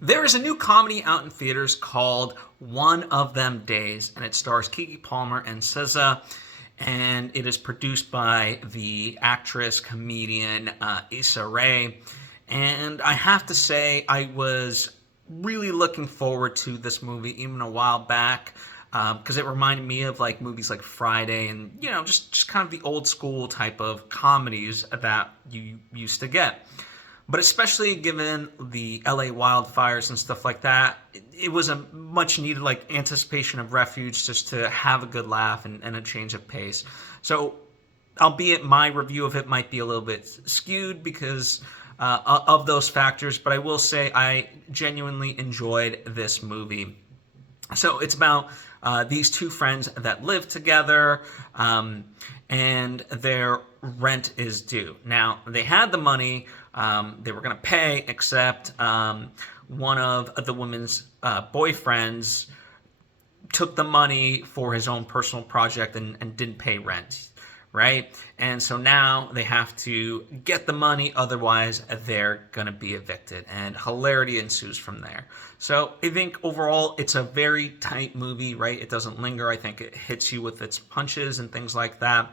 There is a new comedy out in theaters called One of Them Days, and it stars Keke Palmer and SZA, and it is produced by the actress, comedian Issa Rae. And I have to say, I was really looking forward to this movie even a while back because it reminded me of like movies like Friday and, you know, just kind of the old school type of comedies that you used to get. But especially given the LA wildfires and stuff like that, it was a much needed like anticipation of refuge just to have a good laugh and a change of pace. So, albeit my review of it might be a little bit skewed because of those factors, but I will say I genuinely enjoyed this movie. So it's about these two friends that live together, and their rent is due. Now, they had the money, they were going to pay, except one of the woman's boyfriends took the money for his own personal project and didn't pay rent, right? And so now they have to get the money, otherwise they're going to be evicted, and hilarity ensues from there. So I think overall it's a very tight movie, right? It doesn't linger. I think it hits you with its punches and things like that.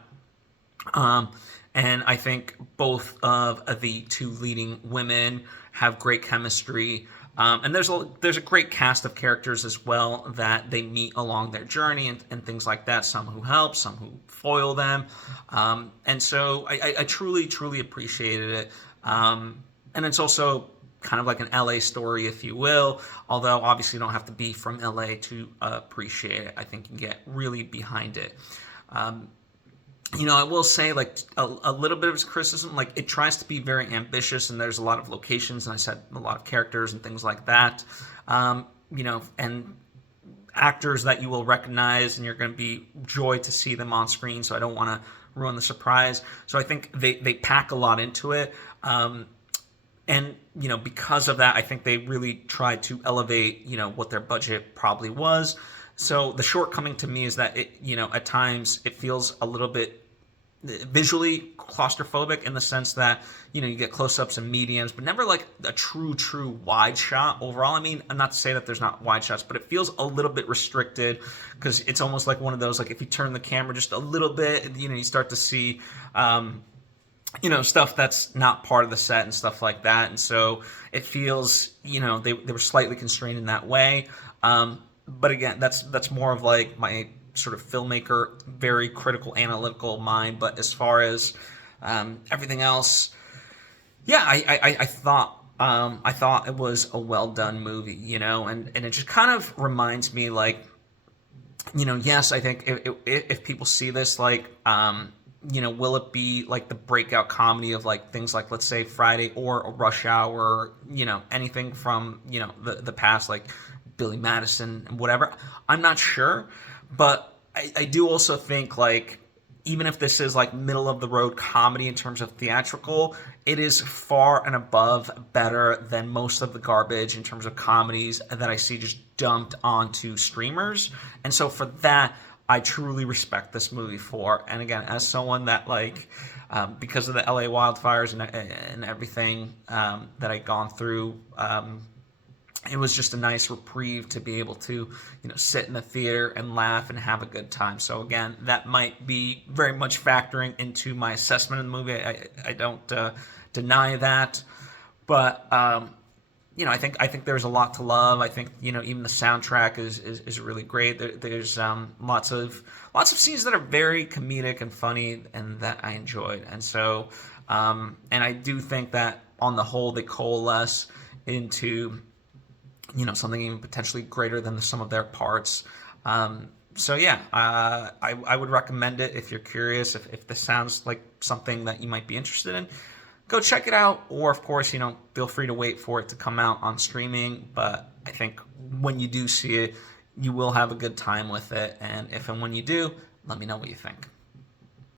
And I think both of the two leading women have great chemistry. And there's a great cast of characters as well that they meet along their journey and things like that. Some who help, some who foil them. And so I truly, truly appreciated it. And it's also kind of like an LA story, if you will. Although obviously you don't have to be from LA to appreciate it. I think you can get really behind it. You know, I will say, like, a little bit of its criticism, like, it tries to be very ambitious, and there's a lot of locations, and I said a lot of characters and things like that, you know, and actors that you will recognize, and you're going to be joy to see them on screen, so I don't want to ruin the surprise. So I think they pack a lot into it, and, you know, because of that, I think they really tried to elevate, you know, what their budget probably was. So the shortcoming to me is that it, you know, at times it feels a little bit visually claustrophobic in the sense that, you know, you get close-ups and mediums, but never like a true wide shot overall. I mean, I'm not to say that there's not wide shots, but it feels a little bit restricted because it's almost like one of those, like if you turn the camera just a little bit, you know, you start to see, you know, stuff that's not part of the set and stuff like that. And so it feels, you know, they were slightly constrained in that way. But again, that's more of like my sort of filmmaker, very critical, analytical mind. But as far as everything else, yeah, I thought it was a well done movie, you know, and it just kind of reminds me, like, you know, yes, I think if people see this, like, you know, will it be like the breakout comedy of like things like, let's say, Friday or Rush Hour, or, you know, anything from, you know, the past, like Billy Madison and whatever. I'm not sure, but I do also think, like, even if this is like middle of the road comedy in terms of theatrical, it is far and above better than most of the garbage in terms of comedies that I see just dumped onto streamers. And so for that, I truly respect this movie for. And again, as someone that, like, because of the LA wildfires and everything that I'd gone through, it was just a nice reprieve to be able to, you know, sit in the theater and laugh and have a good time. So again, that might be very much factoring into my assessment of the movie. I don't deny that, but you know, I think there's a lot to love. I think, you know, even the soundtrack is really great. There's lots of scenes that are very comedic and funny, and that I enjoyed. And so, and I do think that on the whole they coalesce into, you know, something even potentially greater than the sum of their parts. So yeah, I would recommend it if you're curious, if this sounds like something that you might be interested in. Go check it out, or of course, you know, feel free to wait for it to come out on streaming. But I think when you do see it, you will have a good time with it. And if and when you do, let me know what you think.